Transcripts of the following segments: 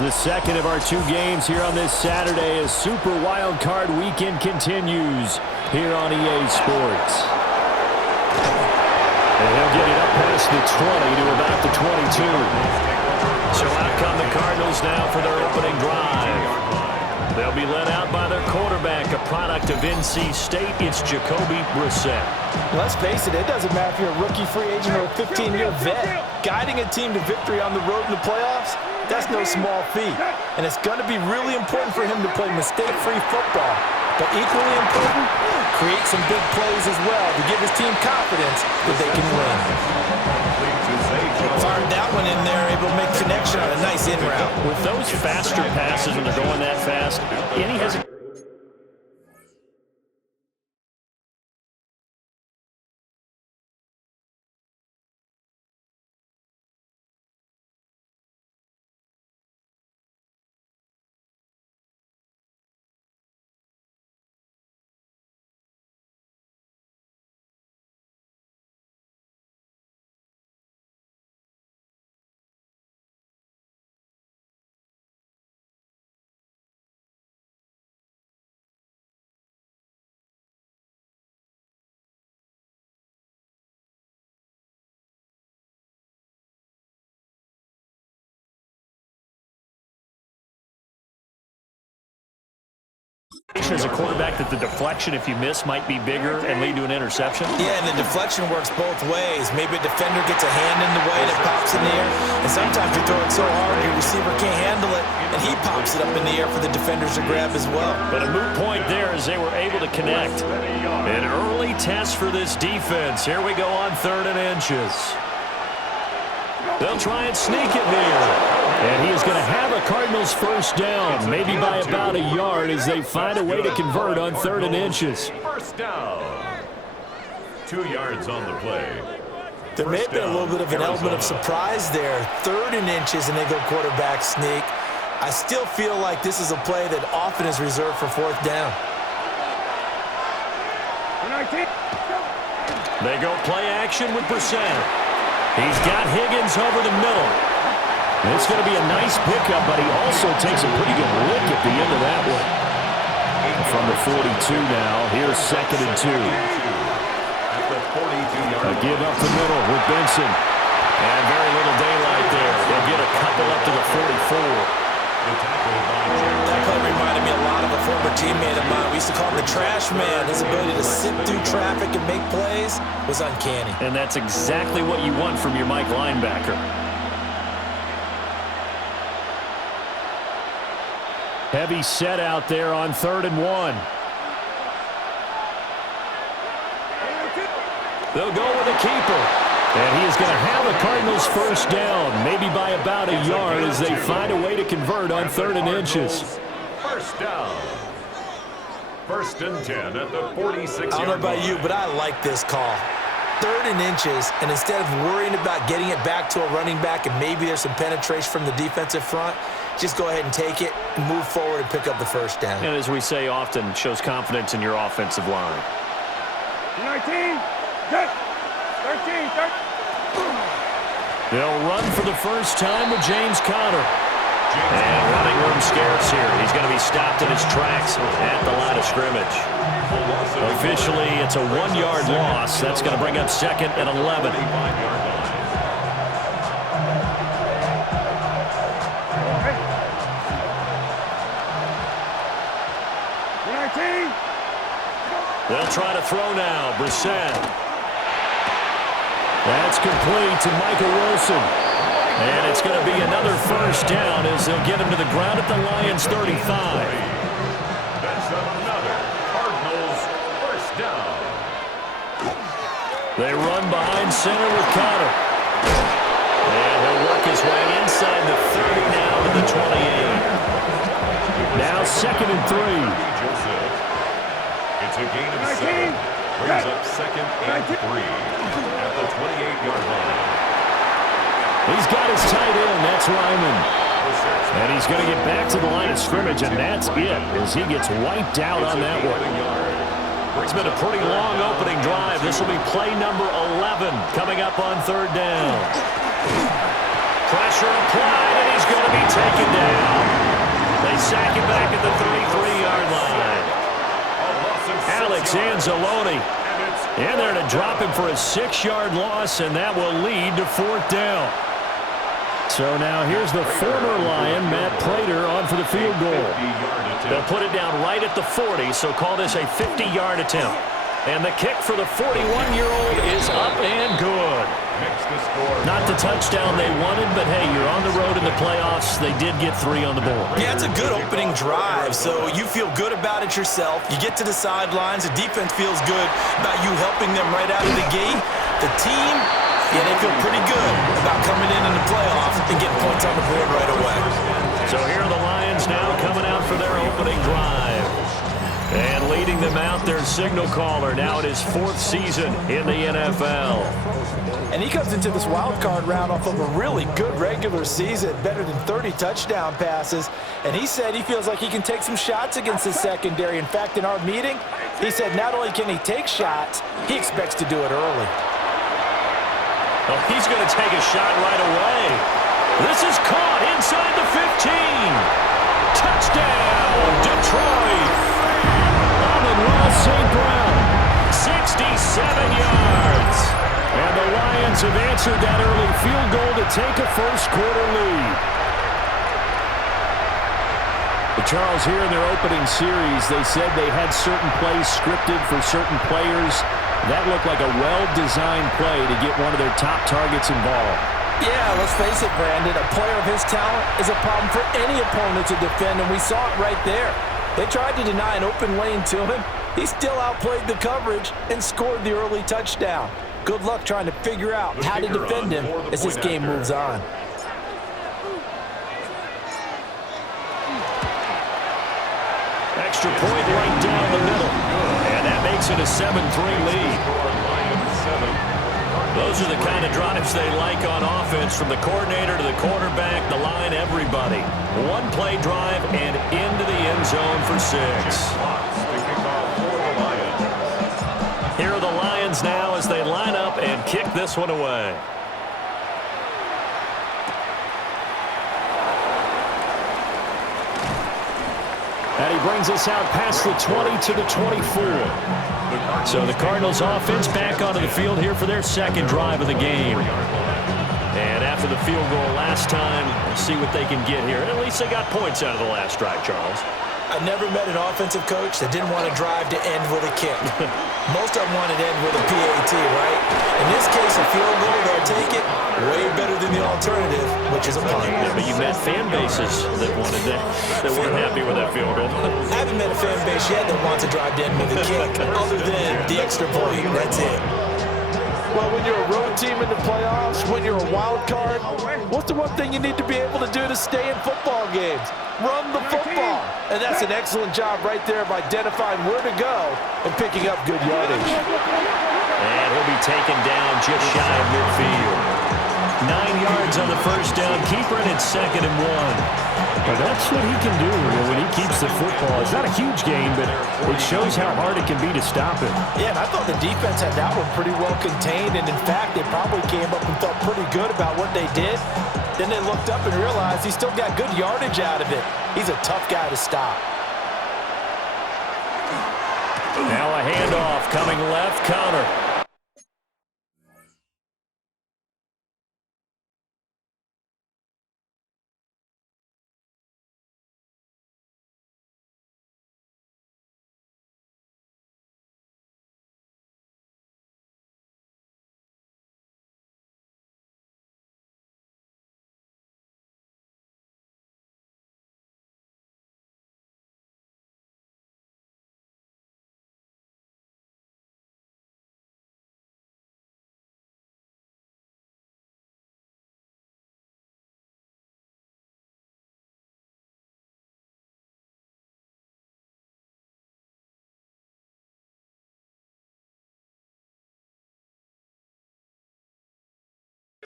the second of our 2 games here on this Saturday as Super Wild Card Weekend continues here on EA Sports. And he'll get it up past the 20 to about the 22. So out come the Cardinals now for their opening drive. They'll be led out by their quarterback, a product of NC State. It's Jacoby Brissett. Let's face it, it doesn't matter if you're a rookie free agent or a 15-year vet. Guiding a team to victory on the road in the playoffs, that's no small feat. And it's going to be really important for him to play mistake-free football. But equally important, create some big plays as well to give his team confidence that they can win. Fired that one in there, able to make connection on a nice in route. With those faster passes when they're going that fast, any hesitation. As a quarterback that the deflection, if you miss, might be bigger and lead to an interception? Yeah, and the deflection works both ways. Maybe a defender gets a hand in the way and it pops in the air. And sometimes you throw it so hard your receiver can't handle it, and he pops it up in the air for the defenders to grab as well. But a moot point there as they were able to connect. An early test for this defense. Here we go on 3rd and inches. They'll try and sneak it here. And he is going to have a Cardinals first down, maybe by about a yard as they find a way to convert on 3rd and inches. First down. 2 yards on the play. There may have been a little bit of an element of surprise there. 3rd and inches, and they go quarterback sneak. I still feel like this is a play that often is reserved for 4th down. They go play action with Brissett. He's got Higgins over the middle. And it's going to be a nice pickup, but he also takes a pretty good lick at the end of that one. From the 42 now, here's 2nd and 2. A give up the middle with Benson. And very little daylight there. They'll get a couple up to the 44. That play reminded me a lot of a former teammate of mine. We used to call him the trash man. His ability to sit through traffic and make plays was uncanny. And that's exactly what you want from your Mike linebacker. Heavy set out there on 3rd and 1. They'll go with a keeper. And he is going to have a Cardinals first down, maybe by about a yard as they find a way to convert on 3rd and inches. First down. 1st and 10 at the 46-yard line. I don't know about you, but I like this call. 3rd and inches, and instead of worrying about getting it back to a running back and maybe there's some penetration from the defensive front, just go ahead and take it, and move forward, and pick up the first down. And as we say often, shows confidence in your offensive line. 19, 13. They'll run for the first time with James Conner. And running room scarce here. He's going to be stopped in his tracks at the line of scrimmage. Officially, it's a 1-yard loss. That's going to bring up 2nd and 11. They'll try to throw now. Brissett. That's complete to Michael Wilson. And it's going to be another first down as they'll get him to the ground at the Lions' 35. That's another Cardinals first down. They run behind center with Conner. And he'll work his way inside the 30 now to the 28. Now 2nd and 3. It's a gain of 7. Brings up 2nd and 3 at the 28-yard line. He's got his tight end. That's Ryman. And he's going to get back to the line of scrimmage, and that's it as he gets wiped out on that one. It's been a pretty long opening drive. This will be play number 11 coming up on 3rd down. Pressure applied, and he's going to be taken down. They sack him back at the 33-yard line. Alex Anzalone in there to drop him for a 6-yard loss, and that will lead to 4th down. So now here's the former Lion, Matt Prater, on for the field goal. They'll put it down right at the 40, so call this a 50-yard attempt. And the kick for the 41-year-old is up and good. Not the touchdown they wanted, but hey, you're on the road in the playoffs. They did get 3 on the board. Yeah, it's a good opening drive, so you feel good about it yourself. You get to the sidelines. The defense feels good about you helping them right out of the gate. The team, yeah, they feel pretty good about coming in the playoffs and getting points on the board right away. So here are the Lions now coming out for their opening drive. And leading them out, their signal caller, now in his 4th season in the NFL. And he comes into this wild card round off of a really good regular season, better than 30 touchdown passes. And he said he feels like he can take some shots against the secondary. In fact, in our meeting, he said not only can he take shots, he expects to do it early. Oh, he's going to take a shot right away. This is caught inside the 15. Touchdown, Detroit. St. Brown, 67 yards. And the Lions have answered that early field goal to take a first-quarter lead. Charles, here in their opening series, they said they had certain plays scripted for certain players. That looked like a well-designed play to get one of their top targets involved. Yeah, let's face it, Brandon. A player of his talent is a problem for any opponent to defend, and we saw it right there. They tried to deny an open lane to him. He still outplayed the coverage and scored the early touchdown. Good luck trying to figure out how to defend him as this game moves on. Extra point right down the middle. And that makes it a 7-3 lead. Those are the kind of drives they like on offense, from the coordinator to the quarterback, the line, everybody. One-play drive and into the end zone for 6. Here are the Lions now as they line up and kick this one away. And he brings us out past the 20 to the 24. So the Cardinals offense back onto the field here for their second drive of the game. And after the field goal last time, let's see what they can get here. At least they got points out of the last drive, Charles. I never met an offensive coach that didn't want to drive to end with a kick. Most of them want to end with a PAT, right? In this case, a field goal, they'll take it. Way better than the alternative, which is a punt. Yeah, but you met fan bases that wanted that weren't happy with that field goal. I haven't met a fan base yet that wants to drive to end with a kick, other than the extra point. That's it. Well, when you're a road team in the playoffs, when you're a wild card, what's the one thing you need to be able to do to stay in football games? Run the football. And that's an excellent job right there of identifying where to go and picking up good yardage. And he'll be taken down just shy of midfield. 9 yards on the first down. Keeper in at 2nd and 1. But that's what he can do when he keeps the football. It's not a huge game, but it shows how hard it can be to stop him. Yeah, and I thought the defense had that one pretty well contained, and in fact, they probably came up and felt pretty good about what they did. Then they looked up and realized he still got good yardage out of it. He's a tough guy to stop. Now a handoff coming left, counter.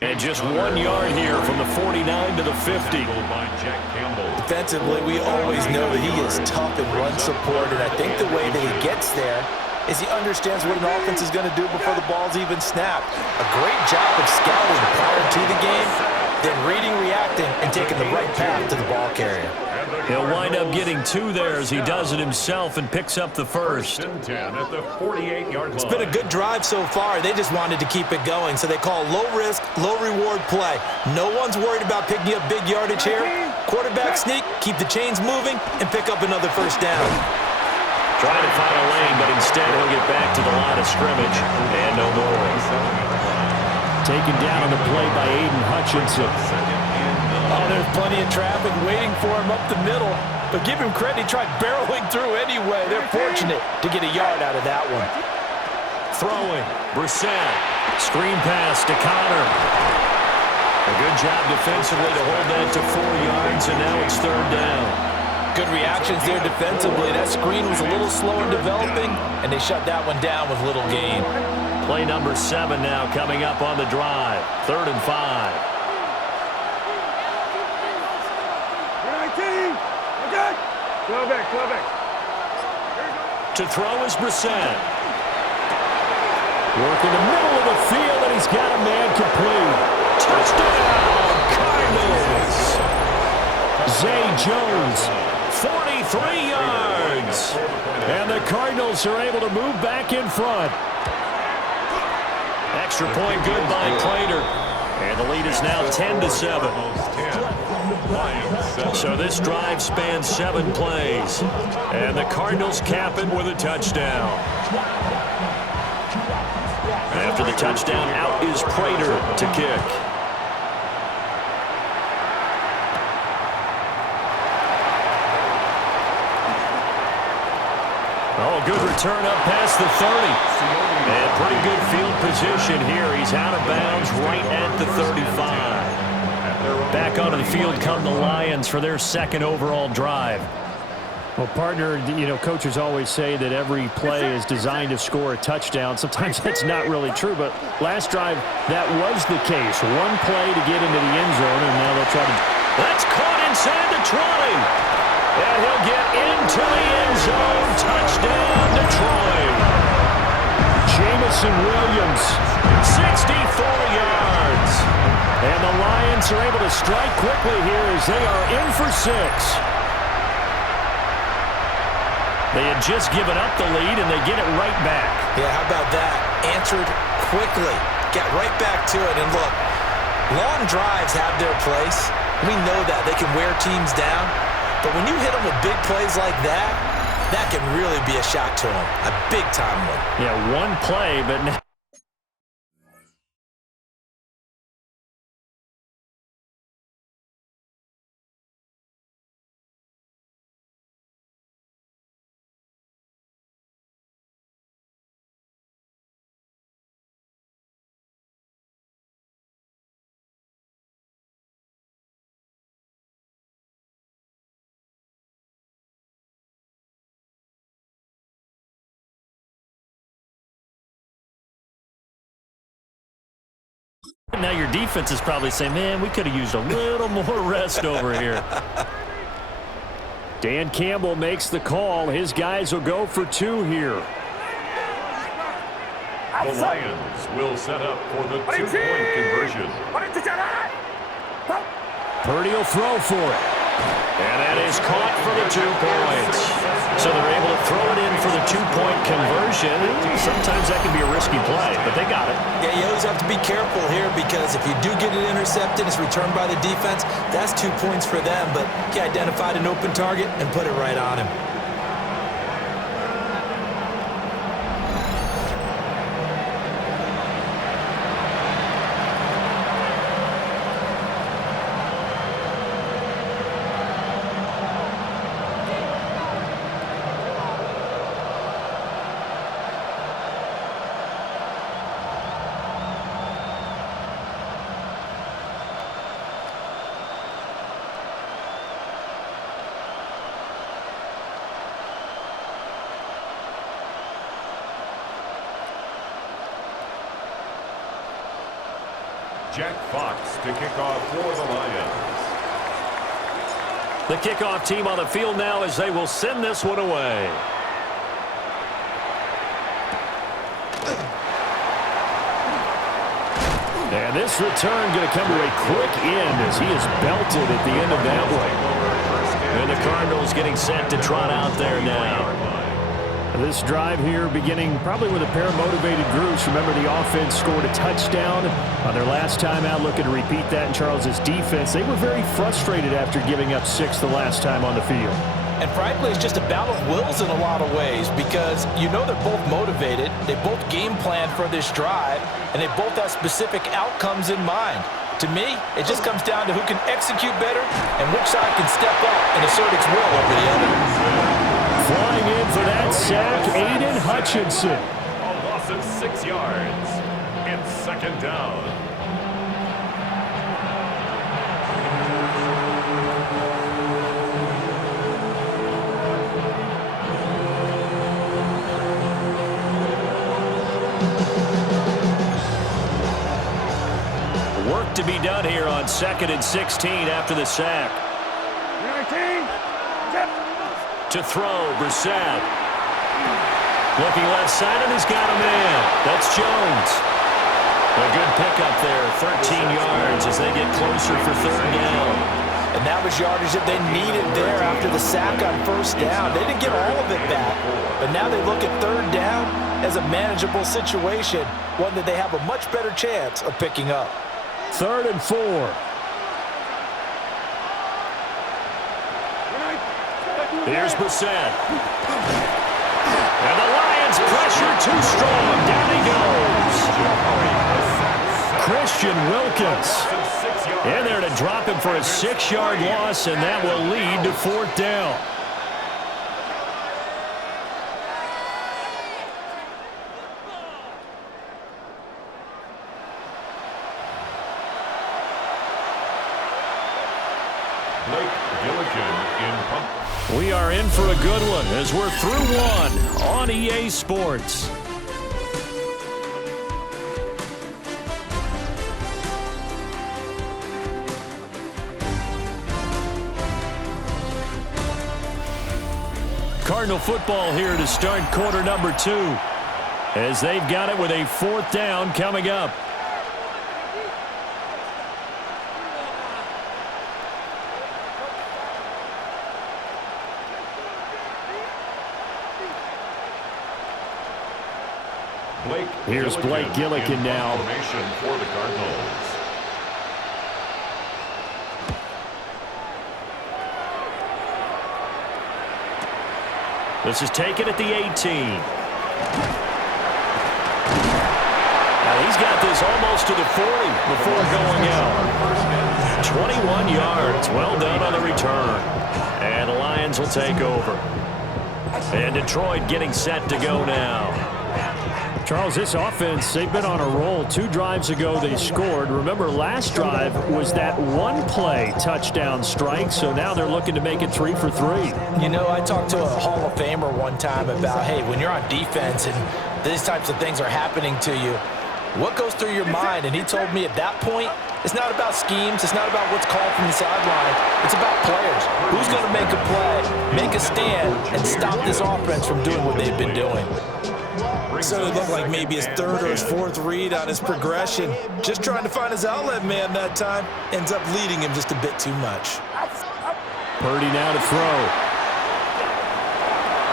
And just 1 yard here from the 49 to the 50. Defensively, we always know that he is tough in run support, and I think the way that he gets there is he understands what an offense is going to do before the ball's even snapped. A great job of scouting prior to the game. then reading, reacting, and taking the right path to the ball carrier. He'll wind up getting 2 there as he does it himself and picks up the first. 10 at the 48-yard line. It's been a good drive so far. They just wanted to keep it going, so they call low-risk, low-reward play. No one's worried about picking up big yardage here. Quarterback sneak, keep the chains moving, and pick up another first down. Trying to find a lane, but instead he'll get back to the line of scrimmage, and no more. Taken down on the play by Aiden Hutchinson. Oh, there's plenty of traffic waiting for him up the middle. But give him credit, he tried barreling through anyway. They're fortunate to get a yard out of that one. Throwing, Brissett. Screen pass to Connor. A good job defensively to hold that to 4 yards, and now it's 3rd down. Good reactions there defensively. That screen was a little slow in developing, and they shut that one down with little gain. Play number 7 now coming up on the drive. 3rd and 5. To throw is Brissett. Work in the middle of the field, and he's got a man complete. Touchdown, Cardinals! Zay Jones, 43 yards. And the Cardinals are able to move back in front. Extra point good by Prater. And the lead is now 10-7. So this drive spans 7 plays. And the Cardinals cap it with a touchdown. After the touchdown, out is Prater to kick. Oh, good return up past the 30. And pretty good field position here. He's out of bounds right at the 35. Back onto the field come the Lions for their 2nd overall drive. Well, partner, you know, coaches always say that every play is designed to score a touchdown. Sometimes that's not really true, but last drive, that was the case. 1 play to get into the end zone, and now they'll try to... That's caught inside the 20. And he'll get into the end zone. Touchdown, Detroit. Jamison Williams, 64 yards. And the Lions are able to strike quickly here as they are in for 6. They had just given up the lead, and they get it right back. Yeah, how about that? Answered quickly. Got right back to it. And look, long drives have their place. We know that. They can wear teams down. But when you hit them with big plays like that, that can really be a shot to them. A big-time one. Yeah, 1 play, but now... Now your defense is probably saying, man, we could have used a little more rest over here. Dan Campbell makes the call. His guys will go for 2 here. The Lions will set up for the 2-point conversion. Purdy will throw for it. And that is caught for the 2 points. So they're able to throw it in for the 2-point conversion. Sometimes that can be a risky play, but they got it. Yeah, you always have to be careful here because if you do get it intercepted, it's returned by the defense, that's 2 points for them. But he identified an open target and put it right on him. Jack Fox to kick off for the Lions. The kickoff team on the field now as they will send this one away. And this return going to come to a quick end as he is belted at the end of that one. And the Cardinals getting set to trot out there now. This drive here beginning probably with a pair of motivated groups. Remember, the offense scored a touchdown on their last time out, looking to repeat that in Charles's defense. They were very frustrated after giving up 6 the last time on the field. And frankly, it's just a battle of wills in a lot of ways because you know they're both motivated, they both game plan for this drive, and they both have specific outcomes in mind. To me, it just comes down to who can execute better and which side can step up and assert its will over the other. Flying in for that sack, Aiden Hutchinson. A loss of 6 yards. It's second down. Work to be done here on 2nd and 16 after the sack. 19, To throw, Brissett. Looking left side, and he's got a man. That's Jones. A good pickup there, 13 yards as they get closer for 3rd down. And that was yardage that they needed there after the sack on 1st down. They didn't get all of it back, but now they look at 3rd down as a manageable situation, one that they have a much better chance of picking up. 3rd and 4. Here's Brissett. And the Lions pressure too strong. Down he goes. Christian Wilkins in there to drop him for a 6-yard loss, and that will lead to 4th down. We are in for a good one as we're through one on EA Sports. Cardinal football here to start quarter number 2 as they've got it with a 4th down coming up. Here's Blake Gillikin now. Formation for the Cardinals. This is taken at the 18. Now he's got this almost to the 40 before going out. 21 yards. Well done on the return. And the Lions will take over. And Detroit getting set to go now. Charles, this offense, they've been on a roll. 2 drives ago they scored. Remember, last drive was that one-play touchdown strike, so now they're looking to make it 3 for 3. You know, I talked to a Hall of Famer one time about, hey, when you're on defense and these types of things are happening to you, what goes through your mind? And he told me at that point, it's not about schemes. It's not about what's called from the sideline. It's about players. Who's going to make a play, make a stand, and stop this offense from doing what they've been doing? So it looked like maybe his 3rd or his 4th read on his progression. Just trying to find his outlet man that time. Ends up leading him just a bit too much. Purdy now to throw.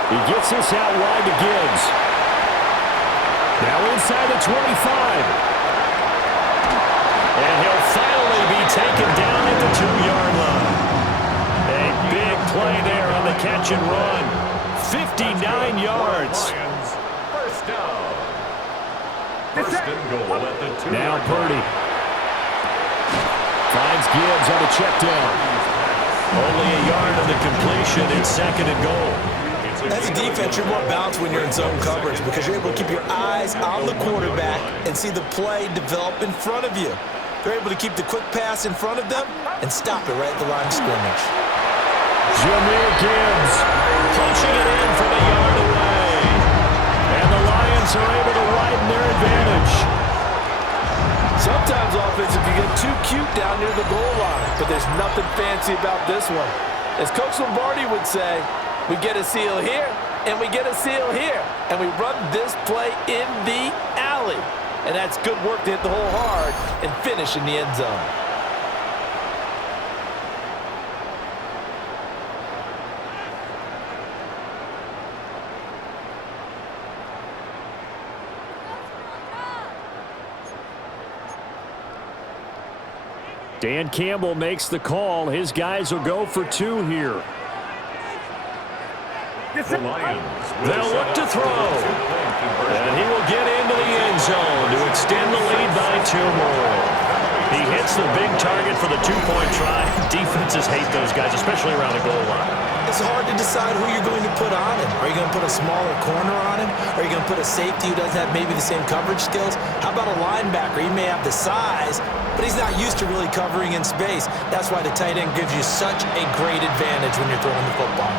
He gets this out wide to Gibbs. Now inside the 25. And he'll finally be taken down at the 2-yard line. A big play there on the catch and run. 59 yards. First down. First and goal at the 2-yard line. Now Purdy finds Gibbs on the check down. Only a yard of the completion. It's 2nd and goal. As a defense, you're more balanced when you're in zone coverage because you're able to keep your eyes on the quarterback and see the play develop in front of you. They're able to keep the quick pass in front of them and stop it right at the line of scrimmage. Jahmyr Gibbs Punching it in from a yard away. And the Lions are able to widen their advantage. Sometimes offense, if you get too cute down near the goal line, but there's nothing fancy about this one. As Coach Lombardi would say, we get a seal here, and we get a seal here, and we run this play in the alley. And that's good work to hit the hole hard and finish in the end zone. Dan Campbell makes the call. His guys will go for 2 here. The Lions. They'll look to throw. And he will get into the end zone to extend the lead by 2 more. He hits the big target for the 2-point try. Defenses hate those guys, especially around the goal line. It's hard to decide who you're going to put on him. Are you going to put a smaller corner on him? Are you going to put a safety who doesn't have maybe the same coverage skills? How about a linebacker? He may have the size, but he's not used to really covering in space. That's why the tight end gives you such a great advantage when you're throwing the football.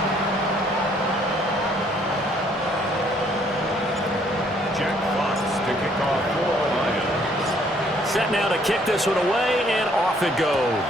Jack Fox to kick off for the Lions. Set now to kick this one away, and off it goes.